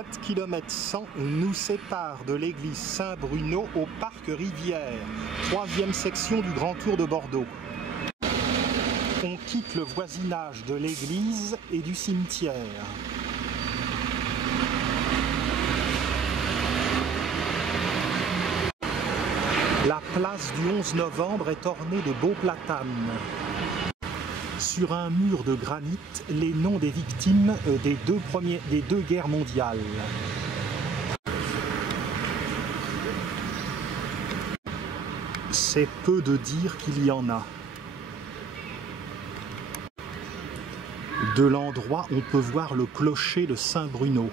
7,1 km nous séparent de l'église Saint-Bruno au parc Rivière, 3e section du Grand Tour de Bordeaux. On quitte le voisinage de l'église et du cimetière. La place du 11 novembre est ornée de beaux platanes. Sur un mur de granit, les noms des victimes des deux guerres mondiales. C'est peu de dire qu'il y en a. De l'endroit, on peut voir le clocher de Saint-Bruno.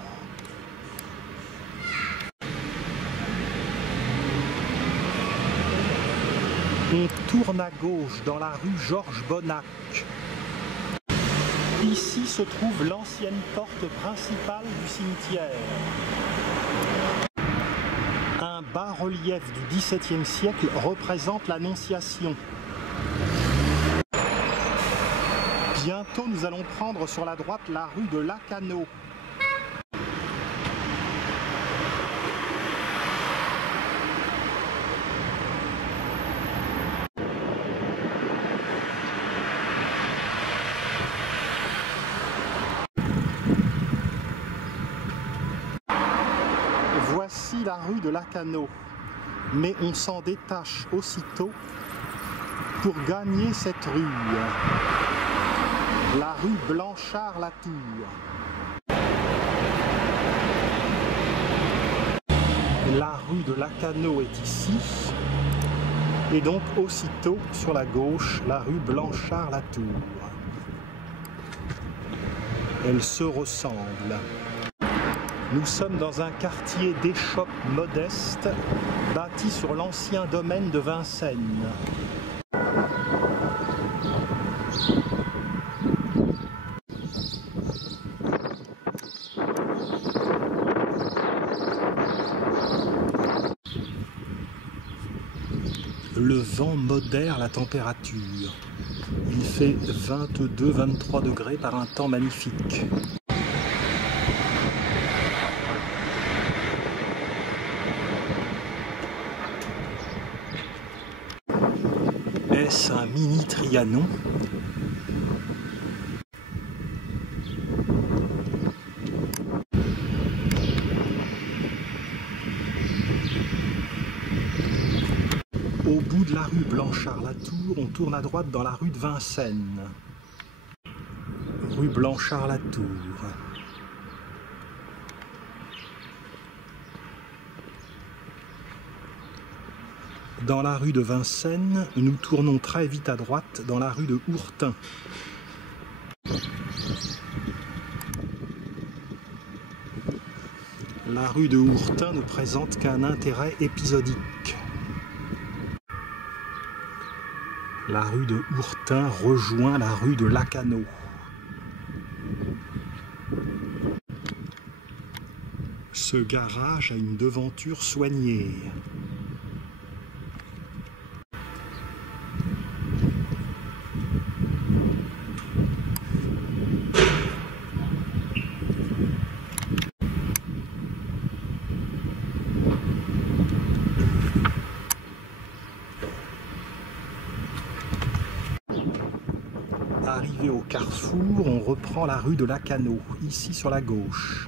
On tourne à gauche dans la rue Georges Bonnac. Ici se trouve l'ancienne porte principale du cimetière. Un bas-relief du XVIIe siècle représente l'Annonciation. Bientôt, nous allons prendre sur la droite la rue de Lacanau. Voici la rue de Lacanau, mais on s'en détache aussitôt pour gagner cette rue. La rue Blanchard-Latour. La rue de Lacanau est ici, et donc aussitôt sur la gauche, la rue Blanchard-Latour. Elles se ressemblent. Nous sommes dans un quartier d'échoppe modeste, bâti sur l'ancien domaine de Vincennes. Le vent modère la température. Il fait 22-23 degrés par un temps magnifique. Est-ce un mini Trianon ? Au bout de la rue Blanchard-Latour, on tourne à droite dans la rue de Vincennes. Rue Blanchard-Latour. Dans la rue de Vincennes, nous tournons très vite à droite dans la rue de Hourtin. La rue de Hourtin ne présente qu'un intérêt épisodique. La rue de Hourtin rejoint la rue de Lacanau. Ce garage a une devanture soignée. Arrivé au carrefour, on reprend la rue de Lacanau, ici sur la gauche.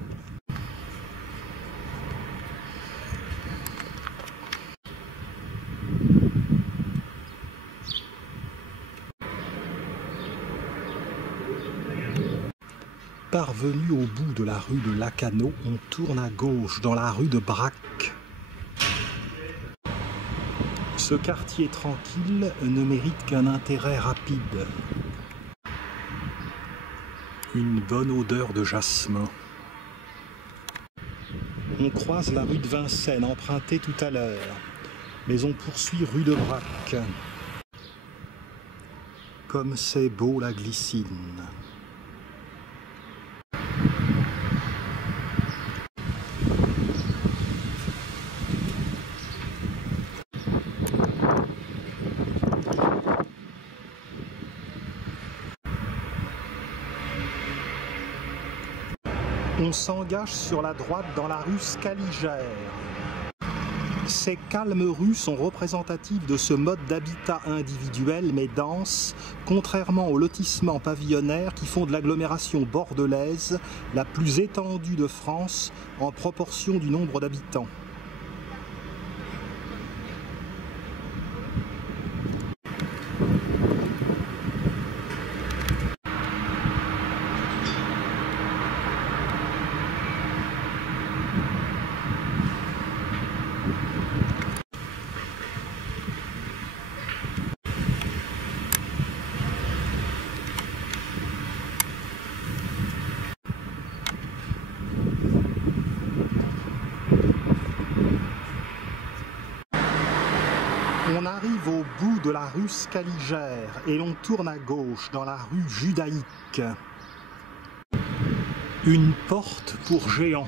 Parvenu au bout de la rue de Lacanau, on tourne à gauche dans la rue de Braque. Ce quartier tranquille ne mérite qu'un intérêt rapide. Une bonne odeur de jasmin. On croise la rue de Vincennes, empruntée tout à l'heure, mais on poursuit rue de Braque. Comme c'est beau la glycine. On s'engage sur la droite dans la rue Scaligère. Ces calmes rues sont représentatives de ce mode d'habitat individuel mais dense, contrairement aux lotissements pavillonnaires qui font de l'agglomération bordelaise la plus étendue de France en proportion du nombre d'habitants. On arrive au bout de la rue Scaligère et l'on tourne à gauche dans la rue Judaïque. Une porte pour géants.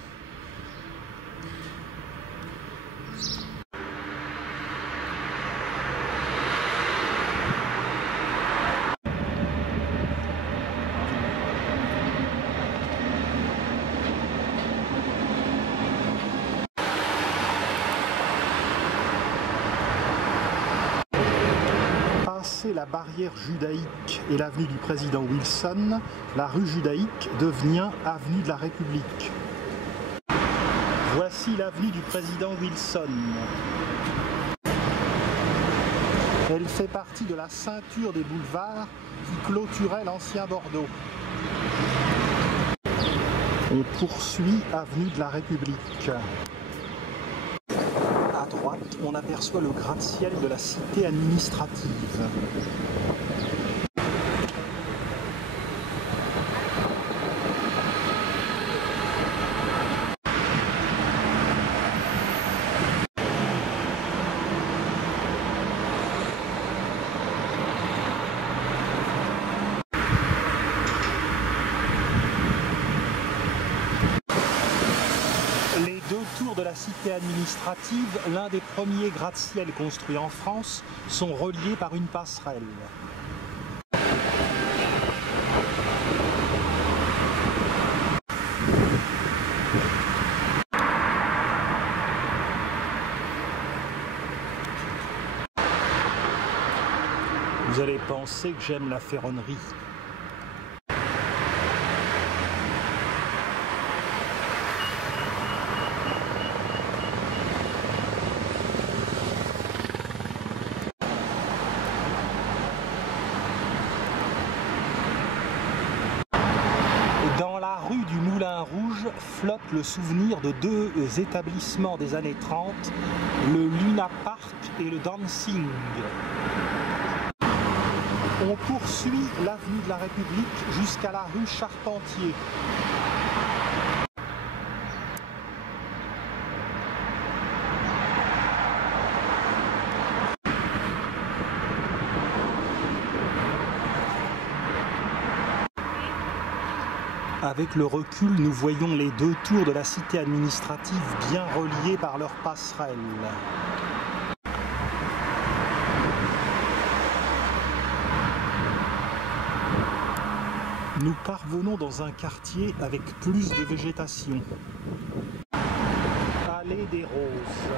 Passé la barrière judaïque et l'avenue du président Wilson, la rue Judaïque devient avenue de la République. Voici l'avenue du président Wilson. Elle fait partie de la ceinture des boulevards qui clôturait l'ancien Bordeaux. On poursuit avenue de la République. À droite, on aperçoit le gratte-ciel de la cité administrative. Les deux tours de la cité administrative, l'un des premiers gratte-ciel construits en France, sont reliés par une passerelle. Vous allez penser que j'aime la ferronnerie. Dans la rue du Moulin Rouge flotte le souvenir de deux établissements des années 30, le Luna Park et le Dancing. On poursuit l'avenue de la République jusqu'à la rue Charpentier. Avec le recul, nous voyons les deux tours de la cité administrative bien reliées par leur passerelle. Nous parvenons dans un quartier avec plus de végétation. Allée des Roses.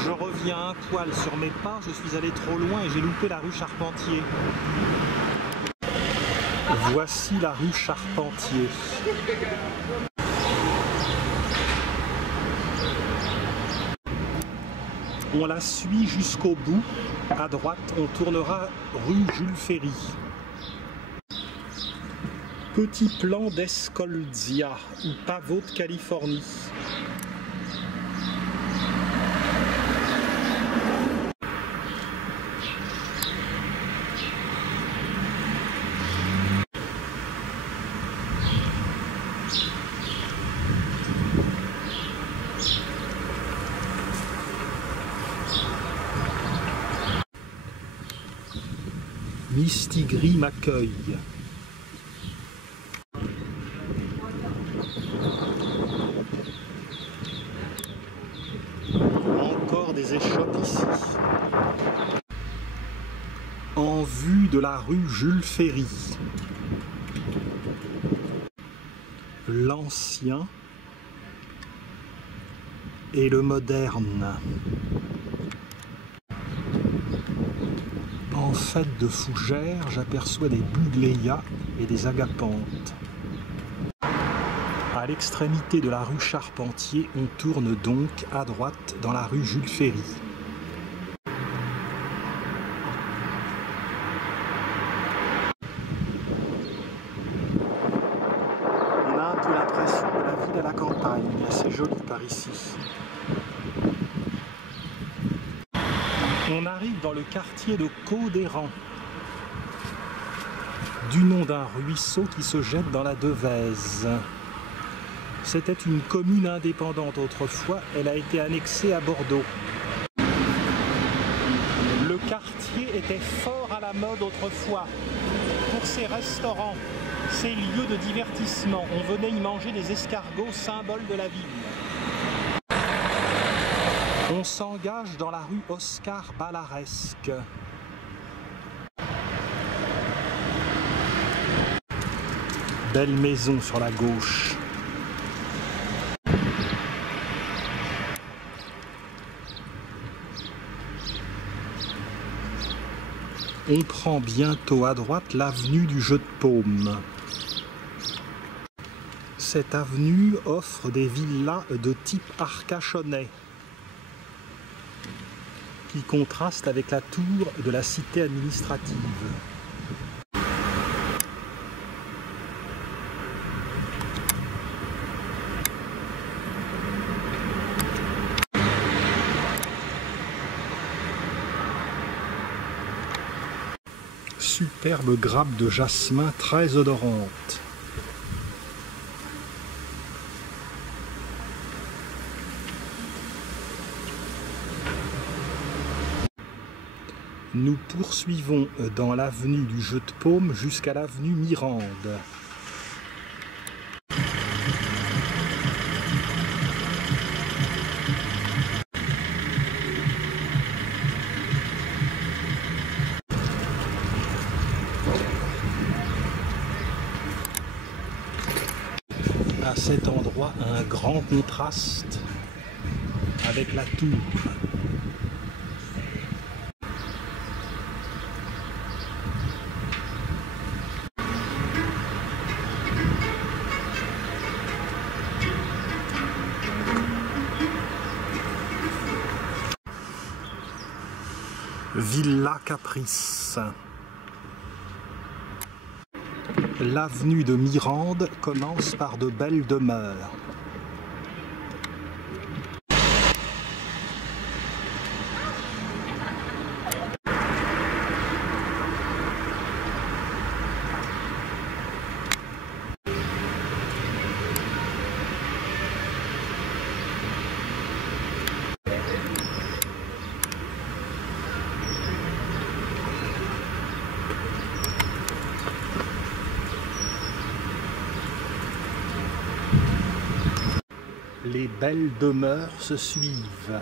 Je reviens un poil sur mes pas, je suis allé trop loin et j'ai loupé la rue Charpentier. Voici la rue Charpentier. On la suit jusqu'au bout. À droite, on tournera rue Jules Ferry. Petit plan d'Escolzia ou pavot de Californie. Mistigris m'accueille. Encore des échoppes ici. En vue de la rue Jules Ferry. L'ancien et le moderne. En fait de fougères, j'aperçois des bugléias et des agapantes. À l'extrémité de la rue Charpentier, on tourne donc à droite dans la rue Jules Ferry. On a un peu l'impression de la ville à la campagne, c'est joli par ici. On arrive dans le quartier de Caudéran, du nom d'un ruisseau qui se jette dans la Devèze. C'était une commune indépendante autrefois, elle a été annexée à Bordeaux. Le quartier était fort à la mode autrefois pour ses restaurants, ses lieux de divertissement. On venait y manger des escargots, symboles de la ville. On s'engage dans la rue Oscar Balaresque. Belle maison sur la gauche. On prend bientôt à droite l'avenue du Jeu de Paume. Cette avenue offre des villas de type arcachonnais, qui contraste avec la tour de la cité administrative. Superbe grappe de jasmin très odorante. Nous poursuivons dans l'avenue du Jeu de Paume jusqu'à l'avenue Mirande. À cet endroit, un grand contraste avec la tour. Villa Caprice. L'avenue de Mirande commence par de belles demeures. Les belles demeures se suivent.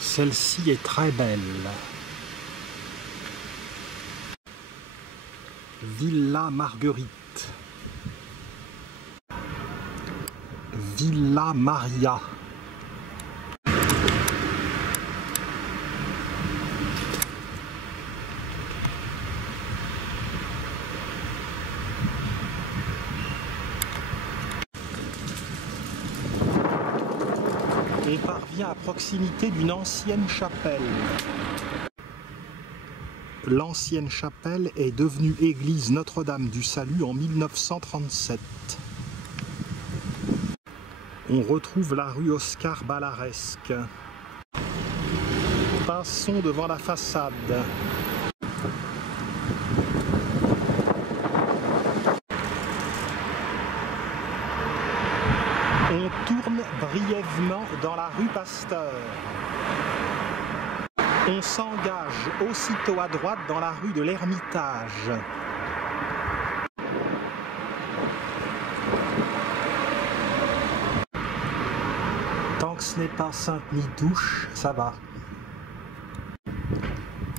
Celle-ci est très belle. Villa Marguerite. Villa Maria. On parvient à proximité d'une ancienne chapelle. L'ancienne chapelle est devenue église Notre-Dame du Salut en 1937. On retrouve la rue Oscar Balaresque. Passons devant la façade. On tourne brièvement dans la rue Pasteur. On s'engage aussitôt à droite dans la rue de l'Ermitage. Tant que ce n'est pas Sainte-Nitouche, ça va.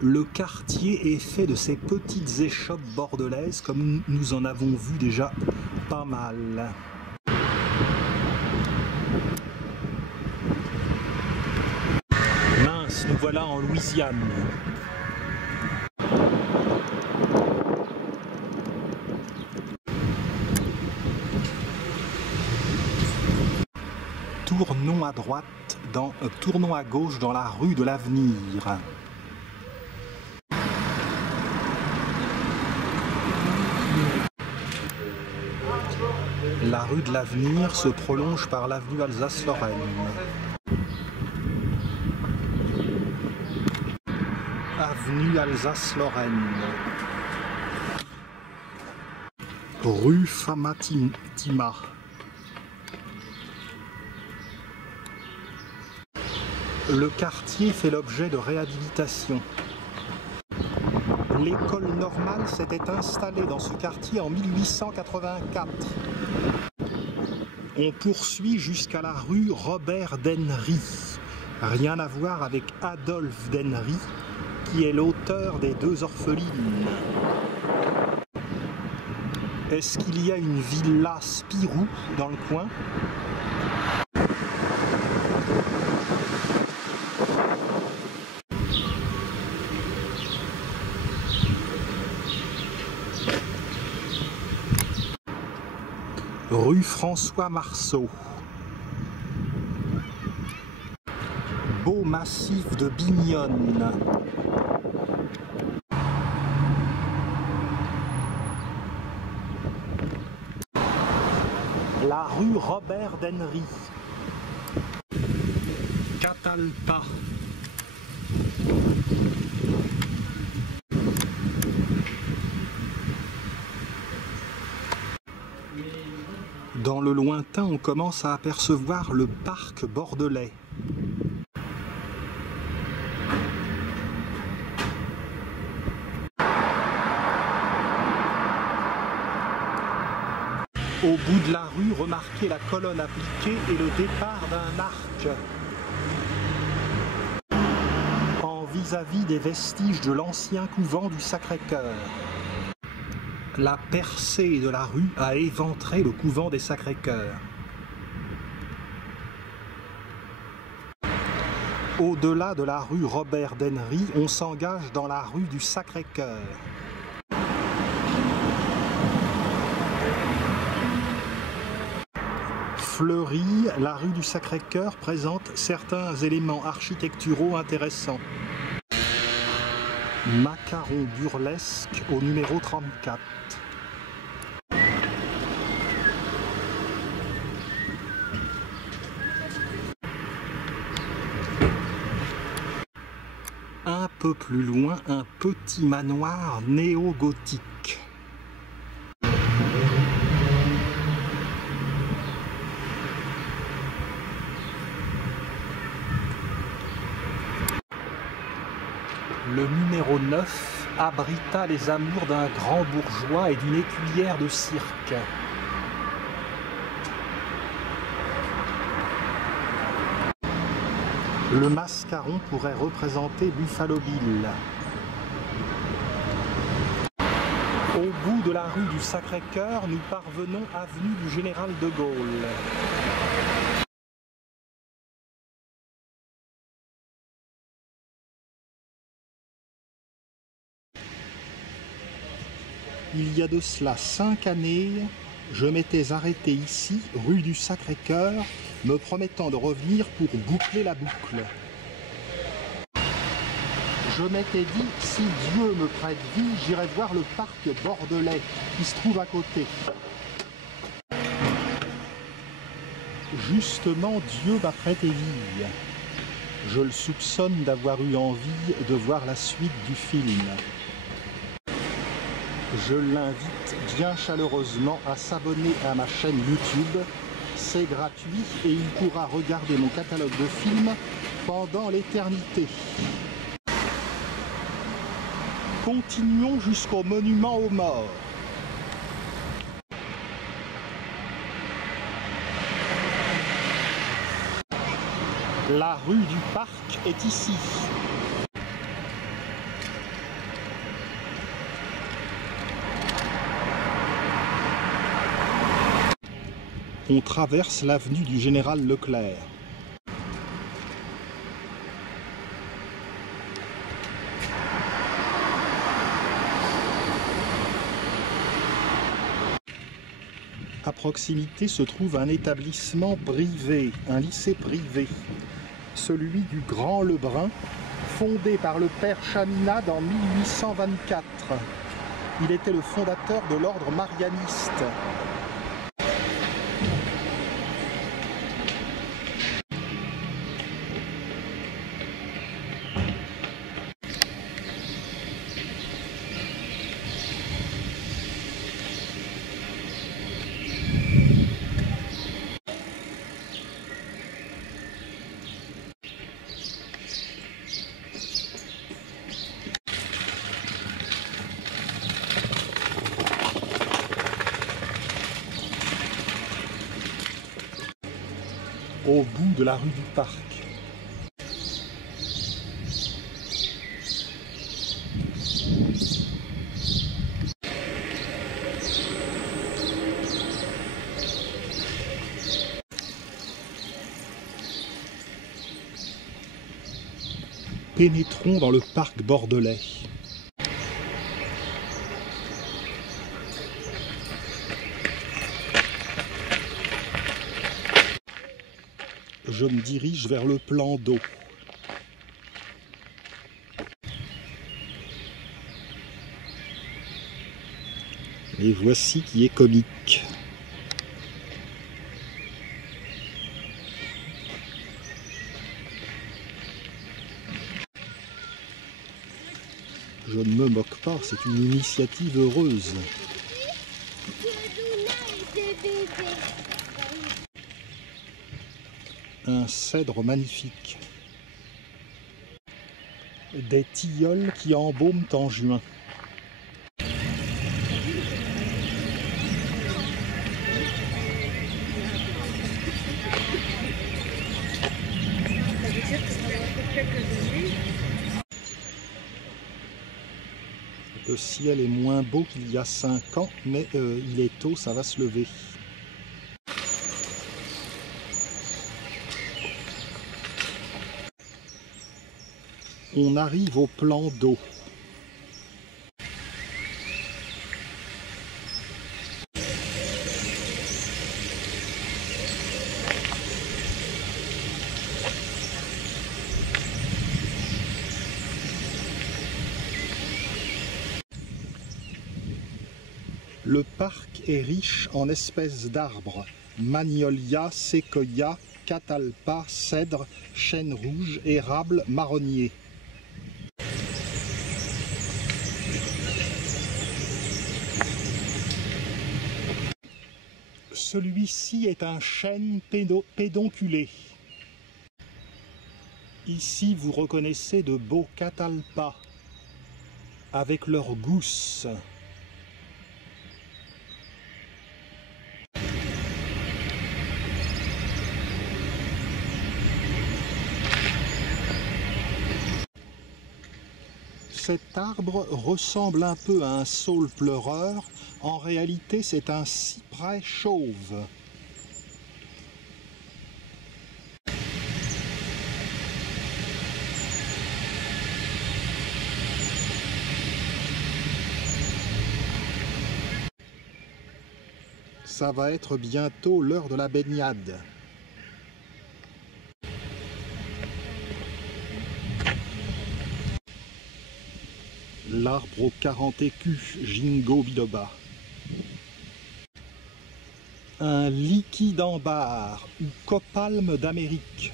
Le quartier est fait de ces petites échoppes bordelaises, comme nous en avons vu déjà pas mal. Mince, nous voilà en Louisiane. Tournons à droite, tournons à gauche dans la rue de l'Avenir. La rue de l'Avenir se prolonge par l'avenue Alsace-Lorraine. Avenue Alsace-Lorraine. Rue Famatima. Le quartier fait l'objet de réhabilitation. L'école normale s'était installée dans ce quartier en 1884. On poursuit jusqu'à la rue Robert d'Henry. Rien à voir avec Adolphe d'Henry, qui est l'auteur des Deux orphelines. Est-ce qu'il y a une villa Spirou dans le coin ? Rue François Marceau. Beau massif de Bignone. La rue Robert d'Henry. Catalpa. Dans le lointain, on commence à apercevoir le parc bordelais. Au bout de la rue, remarquez la colonne appliquée et le départ d'un arc. En vis-à-vis des vestiges de l'ancien couvent du Sacré-Cœur. La percée de la rue a éventré le couvent des Sacré-Cœurs. Au-delà de la rue Robert d'Henry, on s'engage dans la rue du Sacré-Cœur. Fleurie, la rue du Sacré-Cœur présente certains éléments architecturaux intéressants. Macaron burlesque au numéro 34. Un peu plus loin, un petit manoir néo-gothique. Le numéro 9 abrita les amours d'un grand bourgeois et d'une écuyère de cirque. Le mascaron pourrait représenter Buffalo Bill. Au bout de la rue du Sacré-Cœur, nous parvenons avenue du Général de Gaulle. Il y a de cela 5 années, je m'étais arrêté ici, rue du Sacré-Cœur, me promettant de revenir pour boucler la boucle. Je m'étais dit, si Dieu me prête vie, j'irai voir le parc bordelais qui se trouve à côté. Justement, Dieu m'a prêté vie. Je le soupçonne d'avoir eu envie de voir la suite du film. Je l'invite bien chaleureusement à s'abonner à ma chaîne YouTube. C'est gratuit et il pourra regarder mon catalogue de films pendant l'éternité. Continuons jusqu'au monument aux morts. La rue du Parc est ici. On traverse l'avenue du Général Leclerc. À proximité se trouve un établissement privé, un lycée privé, celui du Grand Lebrun, fondé par le père Chaminade en 1824. Il était le fondateur de l'ordre marianiste. Au bout de la rue du Parc. Pénétrons dans le parc bordelais. Je me dirige vers le plan d'eau. Et voici qui est comique. Je ne me moque pas, c'est une initiative heureuse. Un cèdre magnifique. Des tilleuls qui embaument en juin. Le ciel est moins beau qu'il y a 5 ans, mais il est tôt, ça va se lever. On arrive au plan d'eau. Le parc est riche en espèces d'arbres, magnolia, séquoia, catalpa, cèdre, chêne rouge, érable, marronnier. Celui-ci est un chêne pédonculé. Ici, vous reconnaissez de beaux catalpas, avec leurs gousses. Cet arbre ressemble un peu à un saule pleureur. En réalité, c'est un cyprès chauve. Ça va être bientôt l'heure de la baignade. L'arbre aux 40 écus, Ginkgo biloba. Un liquide ambar ou copalme d'Amérique.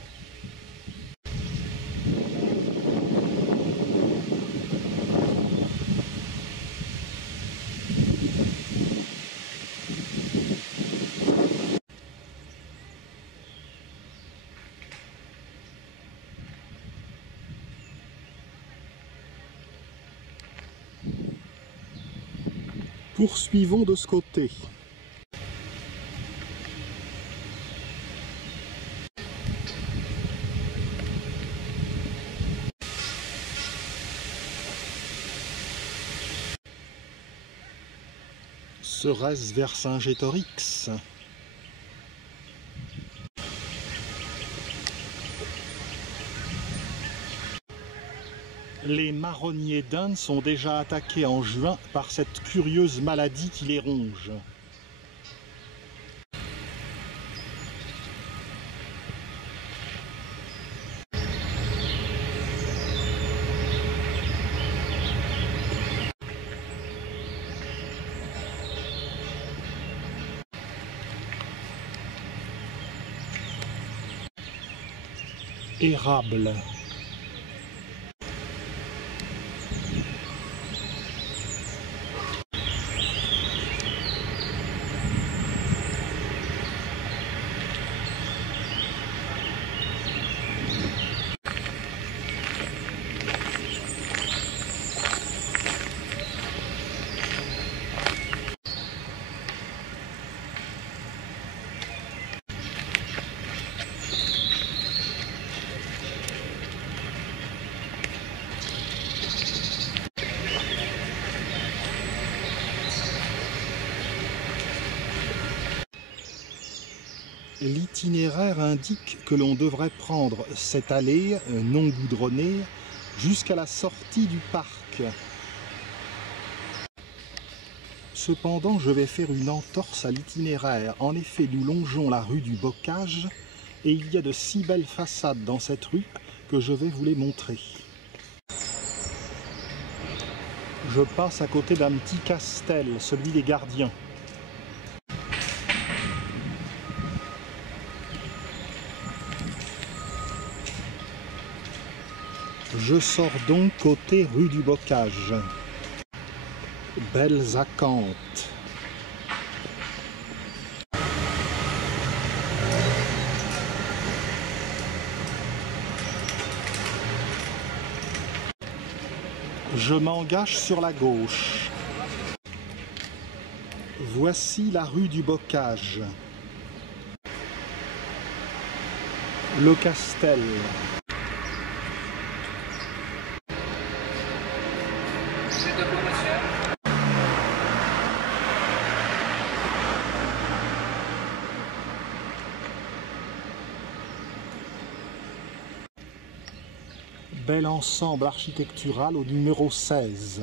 Poursuivons de ce côté. Serait-ce vers Saint-Gétorix? Les marronniers d'Inde sont déjà attaqués en juin par cette curieuse maladie qui les ronge. Érable. L'itinéraire indique que l'on devrait prendre cette allée non goudronnée jusqu'à la sortie du parc. Cependant, je vais faire une entorse à l'itinéraire. En effet, nous longeons la rue du Bocage et il y a de si belles façades dans cette rue que je vais vous les montrer. Je passe à côté d'un petit castel, celui des gardiens. Je sors donc côté rue du Bocage. Belles acanthes. Je m'engage sur la gauche. Voici la rue du Bocage. Le castel. Bel ensemble architectural au numéro 16.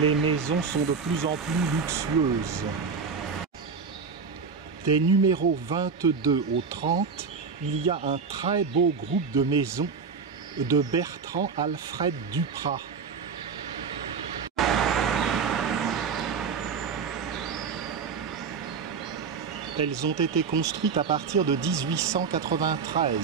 Les maisons sont de plus en plus luxueuses. Des numéros 22 au 30, il y a un très beau groupe de maisons de Bertrand Alfred Duprat. Elles ont été construites à partir de 1893.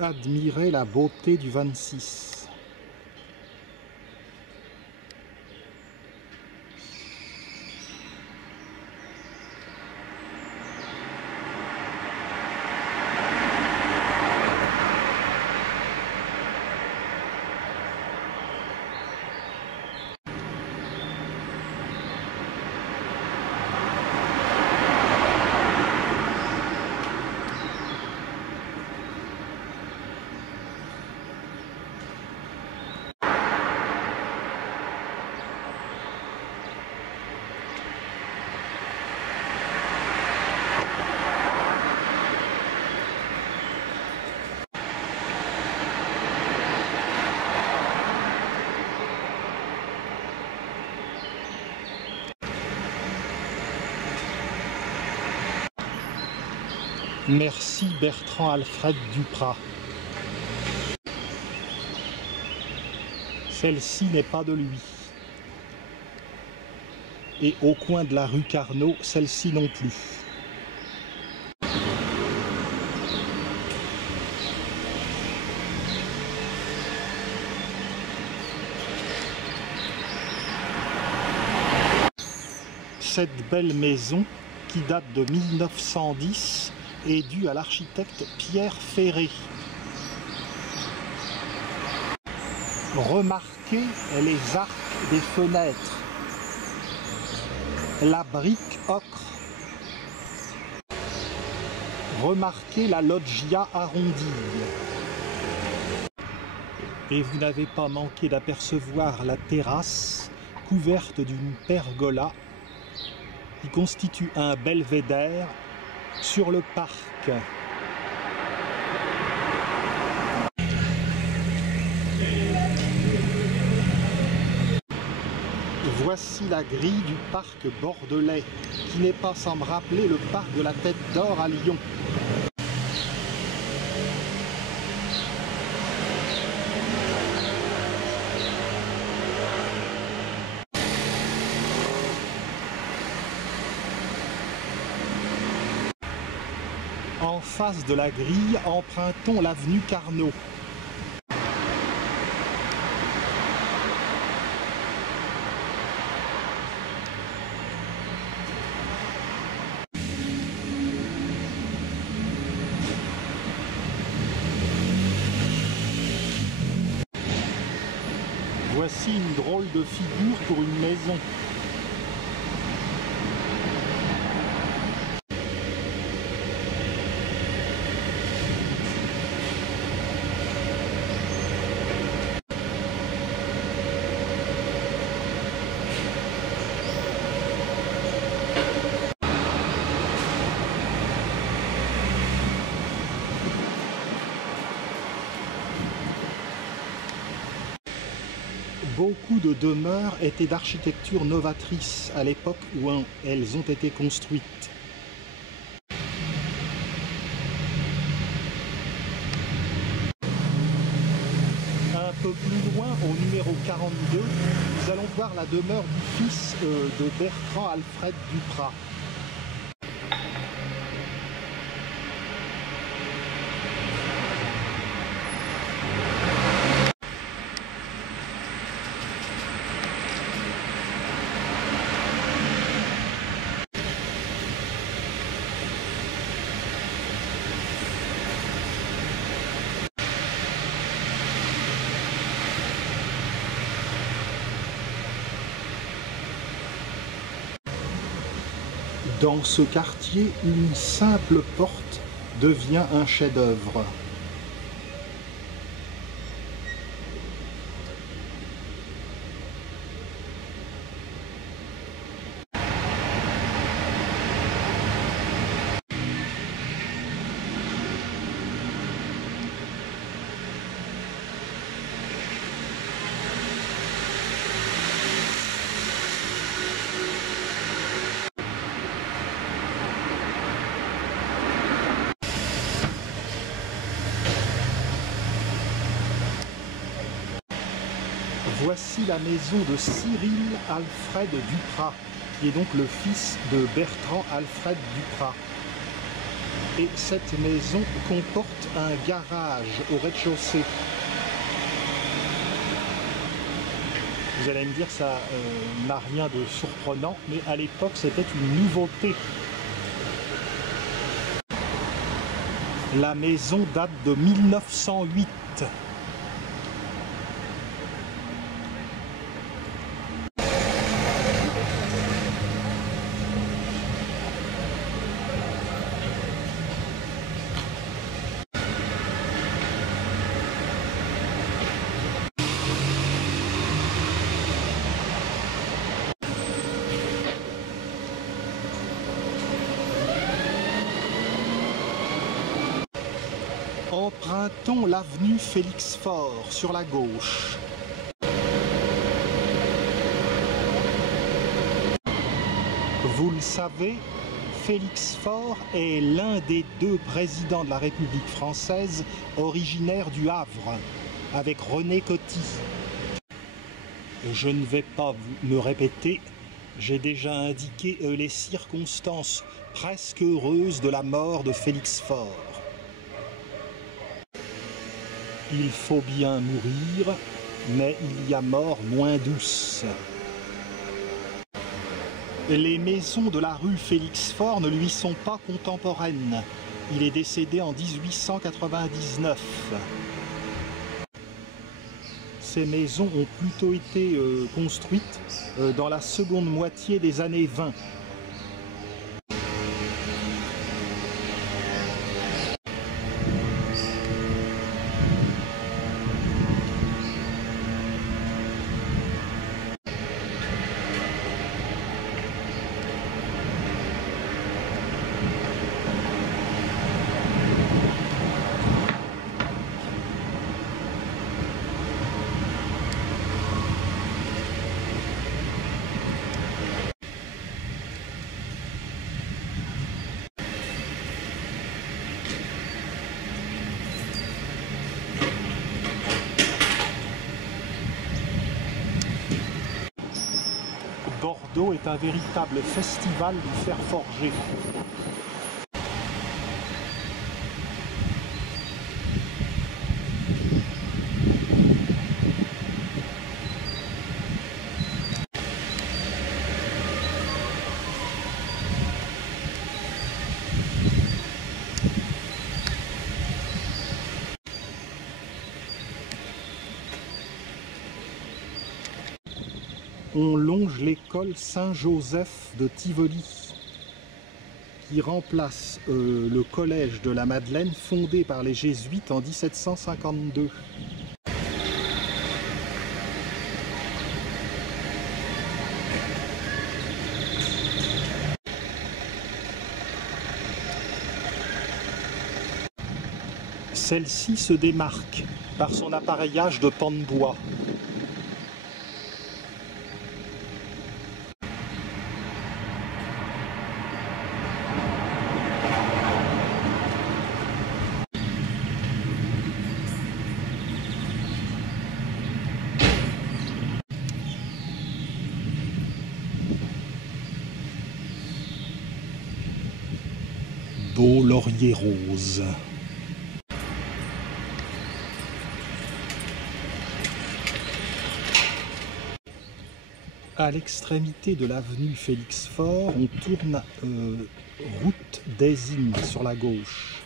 Admirez la beauté du 26. Merci Bertrand Alfred Duprat. Celle-ci n'est pas de lui. Et au coin de la rue Carnot, celle-ci non plus. Cette belle maison, qui date de 1910, est due à l'architecte Pierre Ferré. Remarquez les arcs des fenêtres, la brique ocre. Remarquez la loggia arrondie. Et vous n'avez pas manqué d'apercevoir la terrasse couverte d'une pergola qui constitue un belvédère sur le parc. Voici la grille du parc bordelais, qui n'est pas sans me rappeler le parc de la Tête d'Or à Lyon. En face de la grille, empruntons l'avenue Carnot. Voici une drôle de figure pour une maison. Beaucoup de demeures étaient d'architecture novatrice à l'époque où elles ont été construites. Un peu plus loin, au numéro 42, nous allons voir la demeure du fils de Bertrand Alfred Duprat. Dans ce quartier, une simple porte devient un chef-d'œuvre. Voici la maison de Cyril Alfred Duprat, qui est donc le fils de Bertrand Alfred Duprat. Et cette maison comporte un garage au rez-de-chaussée. Vous allez me dire, ça n'a rien de surprenant, mais à l'époque, c'était une nouveauté. La maison date de 1908. Empruntons l'avenue Félix Faure sur la gauche. Vous le savez, Félix Faure est l'un des deux présidents de la République française originaires du Havre, avec René Coty. Je ne vais pas me répéter, j'ai déjà indiqué les circonstances presque heureuses de la mort de Félix Faure. Il faut bien mourir, mais il y a mort moins douce. Les maisons de la rue Félix Faure ne lui sont pas contemporaines. Il est décédé en 1899. Ces maisons ont plutôt été construites dans la seconde moitié des années 20. Bordeaux est un véritable festival du fer forgé. On longe l'école Saint-Joseph de Tivoli, qui remplace le collège de la Madeleine fondé par les Jésuites en 1752. Celle-ci se démarque par son appareillage de pans de bois. Beau laurier rose. À l'extrémité de l'avenue Félix Faure, on tourne route d'Eysines sur la gauche.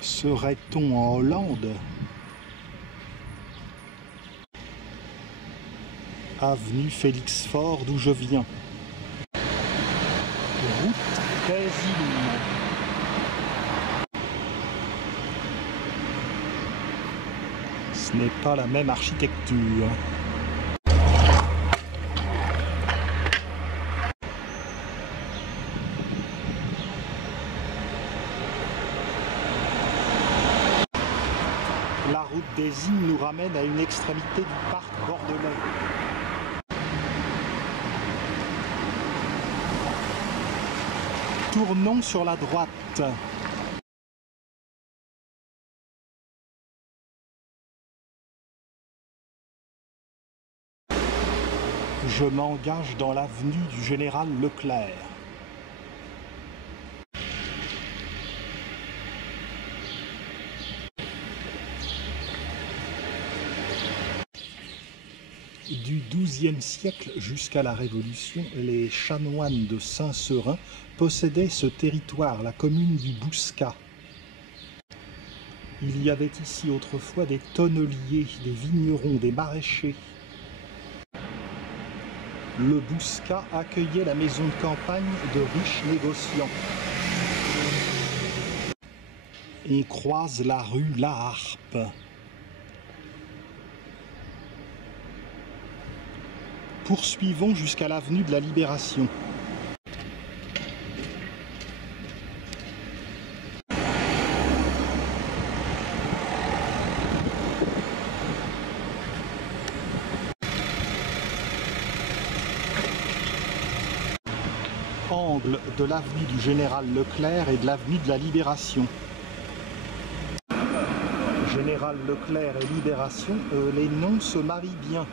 Serait-on en Hollande? Avenue Félix Faure, d'où je viens. Route d'Eysines. Ce n'est pas la même architecture. La route d'Eysines nous ramène à une extrémité du parc bordelais. Tournons sur la droite. Je m'engage dans l'avenue du Général Leclerc. Du XIIe siècle jusqu'à la Révolution, les chanoines de Saint-Seurin possédaient ce territoire, la commune du Bouscat. Il y avait ici autrefois des tonneliers, des vignerons, des maraîchers. Le Bouscat accueillait la maison de campagne de riches négociants. On croise la rue La Harpe. Poursuivons jusqu'à l'avenue de la Libération. l'angle de l'avenue du Général Leclerc et de l'avenue de la Libération. Général Leclerc et Libération, les noms se marient bien.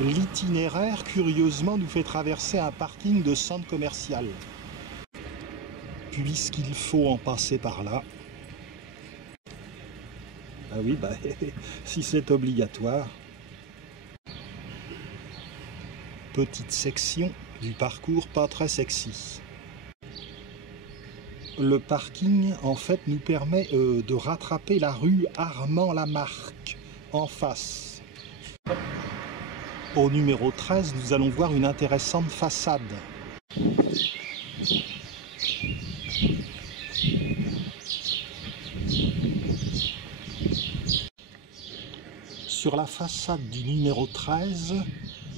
L'itinéraire, curieusement, nous fait traverser un parking de centre commercial. Puisqu'il faut en passer par là. Ah oui, bah, si c'est obligatoire. Petite section du parcours pas très sexy. Le parking, en fait, nous permet de rattraper la rue Armand-Lamarque, en face. Au numéro 13, nous allons voir une intéressante façade. Sur la façade du numéro 13,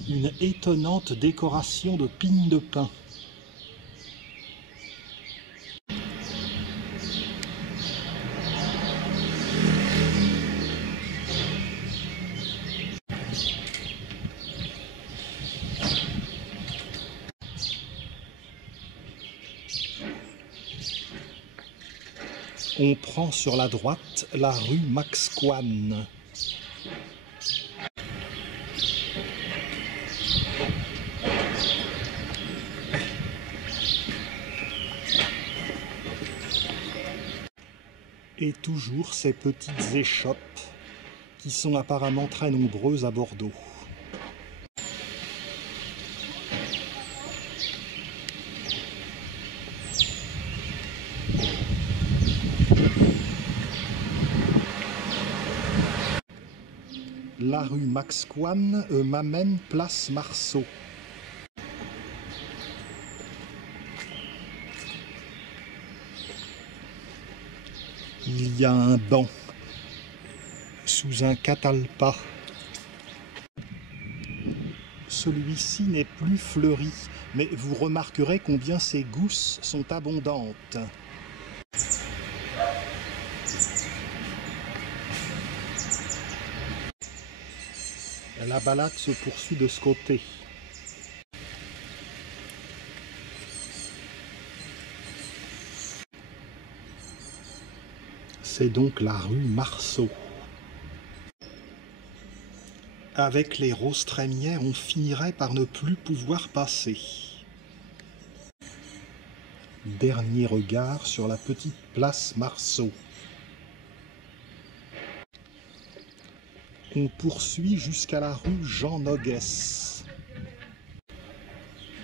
une étonnante décoration de pignes de pin. On prend sur la droite la rue Max Coine. Et toujours ces petites échoppes qui sont apparemment très nombreuses à Bordeaux. La rue Max Coine m'amène place Marceau. Il y a un banc sous un catalpa. Celui-ci n'est plus fleuri, mais vous remarquerez combien ces gousses sont abondantes. La balade se poursuit de ce côté. C'est donc la rue Marceau. Avec les roses trémières, on finirait par ne plus pouvoir passer. Dernier regard sur la petite place Marceau. On poursuit jusqu'à la rue Jean Noguès.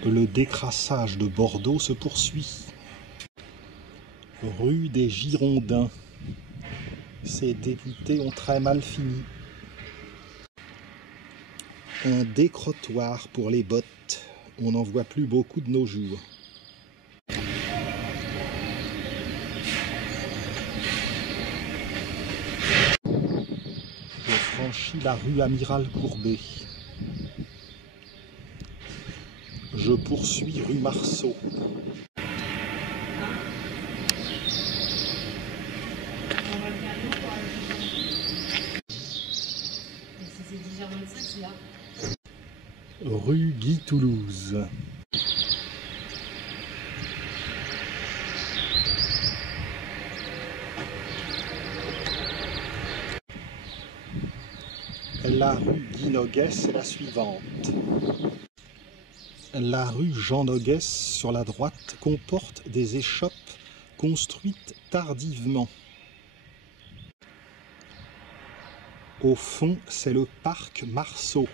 Le décrassage de Bordeaux se poursuit. Rue des Girondins. Ces députés ont très mal fini. Un décrottoir pour les bottes. On n'en voit plus beaucoup de nos jours. Je franchis la rue Amiral Courbet. Je poursuis rue Marceau. Rue Guy Toulouse. La rue Guy Noguès est la suivante. La rue Jean Noguès, sur la droite, comporte des échoppes construites tardivement. Au fond, c'est le parc Marceau.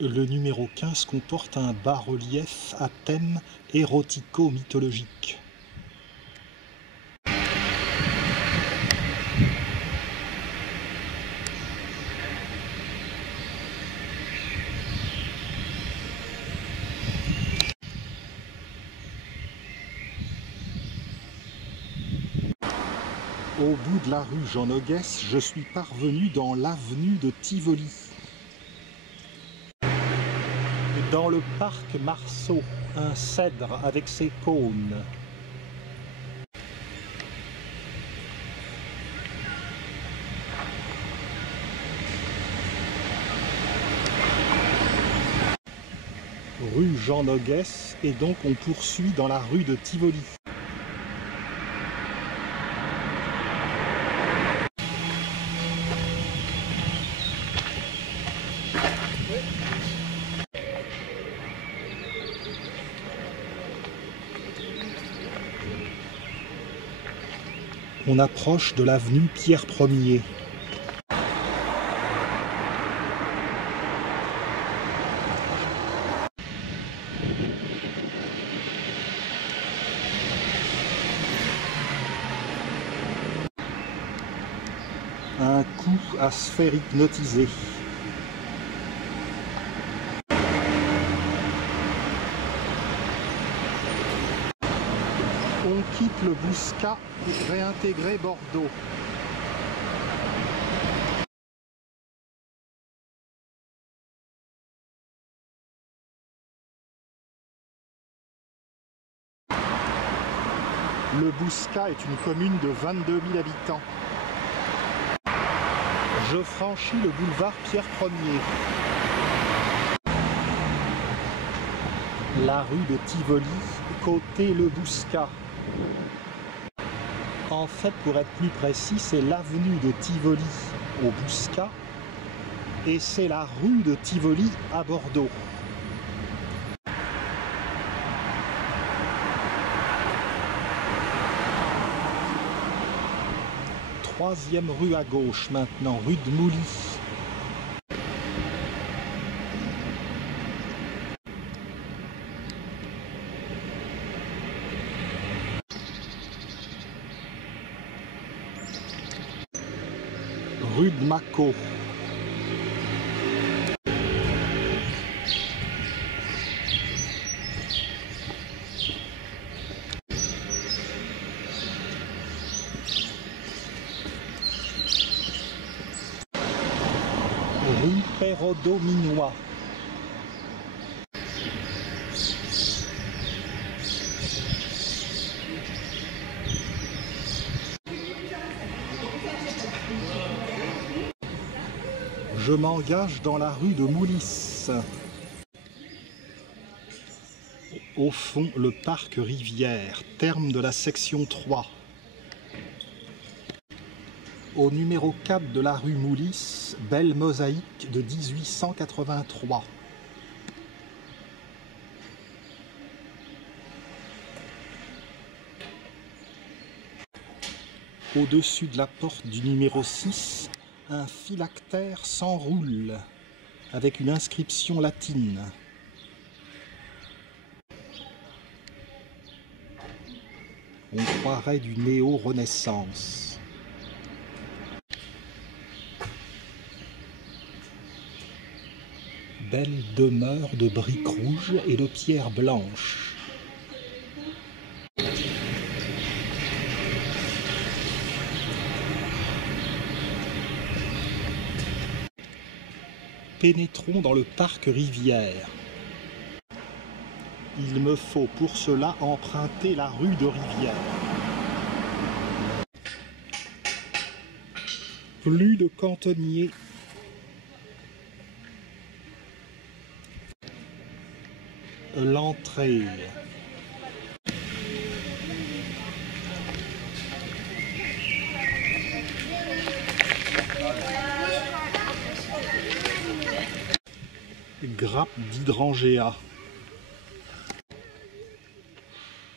Le numéro 15 comporte un bas-relief à thème érotico-mythologique. Au bout de la rue Jean Noguès, je suis parvenu dans l'avenue de Tivoli. Dans le parc Marceau, un cèdre avec ses cônes. rue Jean Noguès, et donc on poursuit dans la rue de Tivoli. On approche de l'avenue Pierre Ier. Un coup à se faire hypnotiser. On quitte le Bouscat pour réintégrer Bordeaux. Le Bouscat est une commune de 22 000 habitants. Je franchis le boulevard Pierre Ier. La rue de Tivoli, côté le Bouscat. En fait, pour être plus précis, c'est l'avenue de Tivoli au Bouscat et c'est la rue de Tivoli à Bordeaux. Troisième rue à gauche maintenant, rue de Mouly. Rue de Mâcon. Rue Perraudot-Minois. Je m'engage dans la rue de Moulis. Au fond, le parc Rivière, terme de la section 3. Au numéro 4 de la rue Moulis, belle mosaïque de 1883. Au-dessus de la porte du numéro 6, un phylactère s'enroule avec une inscription latine. On croirait du néo-renaissance. Belle demeure de briques rouges et de pierres blanches. Pénétrons dans le parc Rivière. Il me faut pour cela emprunter la rue de Rivière. Plus de cantonniers. L'entrée. Grappe d'hydrangea.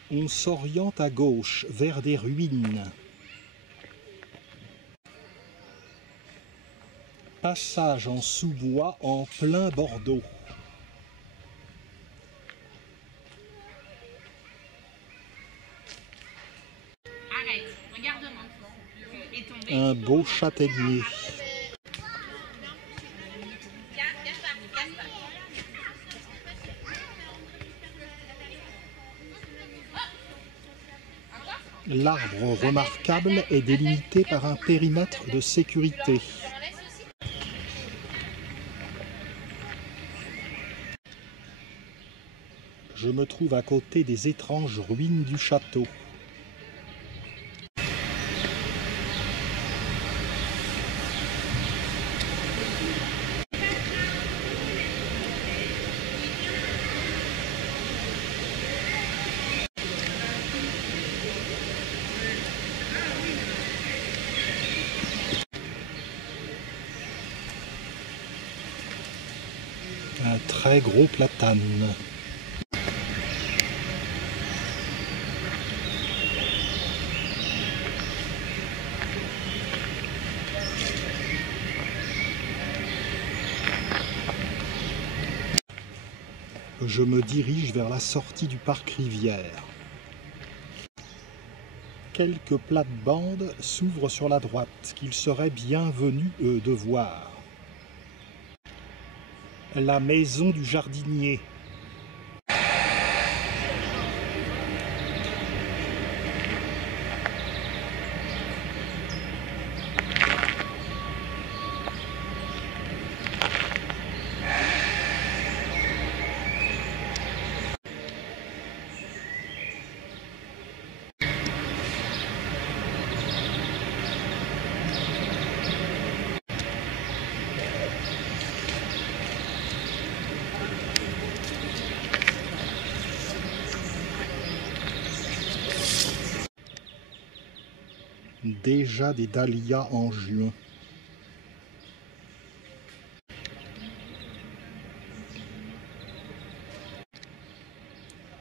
On s'oriente à gauche vers des ruines. Passage en sous-bois en plein Bordeaux. Arrête, regarde-moi. Un beau châtaignier. L'arbre remarquable est délimité par un périmètre de sécurité. Je me trouve à côté des étranges ruines du château. Un très gros platane. Je me dirige vers la sortie du parc Rivière. Quelques plates-bandes s'ouvrent sur la droite qu'il serait bienvenu de voir. La maison du jardinier. Déjà des dahlias en juin.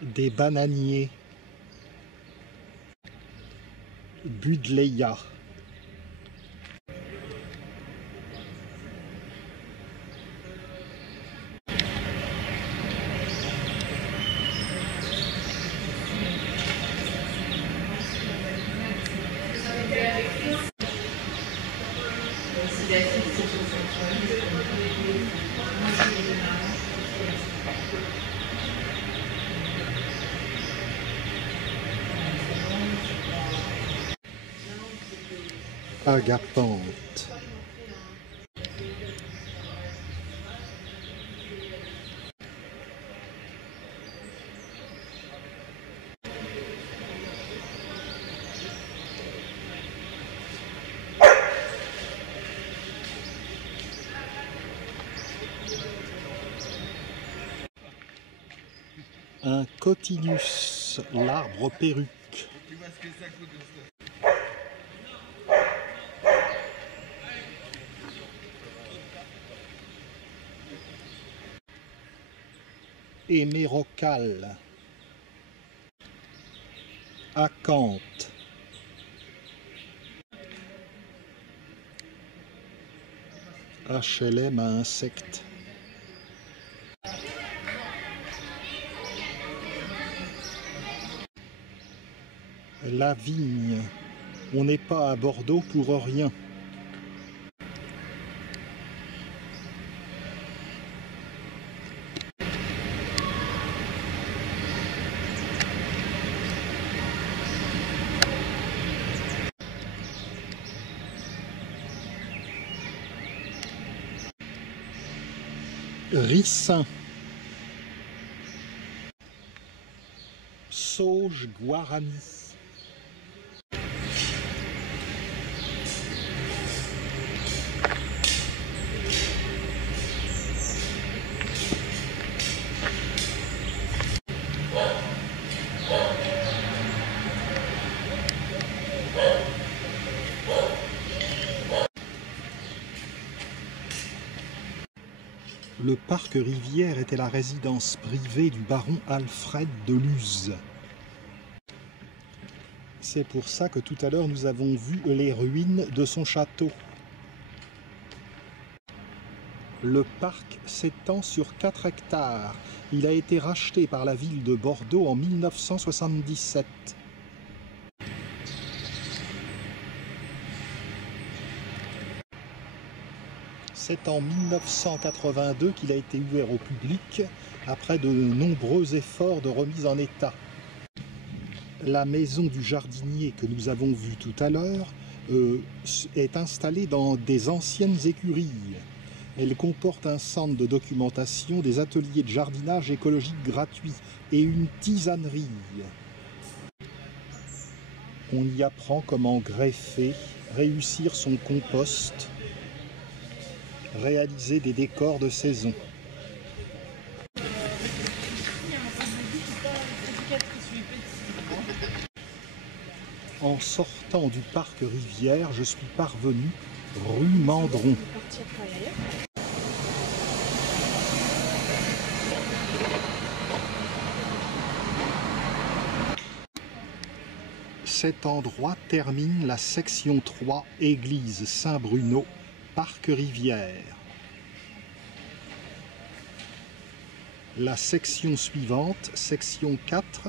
Des bananiers. Buddleia. Agapante. Un cotinus, l'arbre perruque. Hémérocale. Acanthe. HLM à insectes. La vigne. On n'est pas à Bordeaux pour rien. Ricin. Sauge guarani. Le parc Rivière était la résidence privée du baron Alfred de Luz. C'est pour ça que tout à l'heure nous avons vu les ruines de son château. Le parc s'étend sur 4 hectares. Il a été racheté par la ville de Bordeaux en 1977. C'est en 1982 qu'il a été ouvert au public après de nombreux efforts de remise en état. La maison du jardinier que nous avons vue tout à l'heure est installée dans des anciennes écuries. Elle comporte un centre de documentation, des ateliers de jardinage écologique gratuits et une tisanerie. On y apprend comment greffer, réussir son compost, réaliser des décors de saison. En sortant du parc Rivière, je suis parvenu rue Mandron. cet endroit termine la section 3, église Saint-Bruno, parc Rivière. La section suivante, section 4,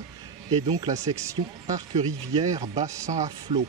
est donc la section parc Rivière bassin à flot.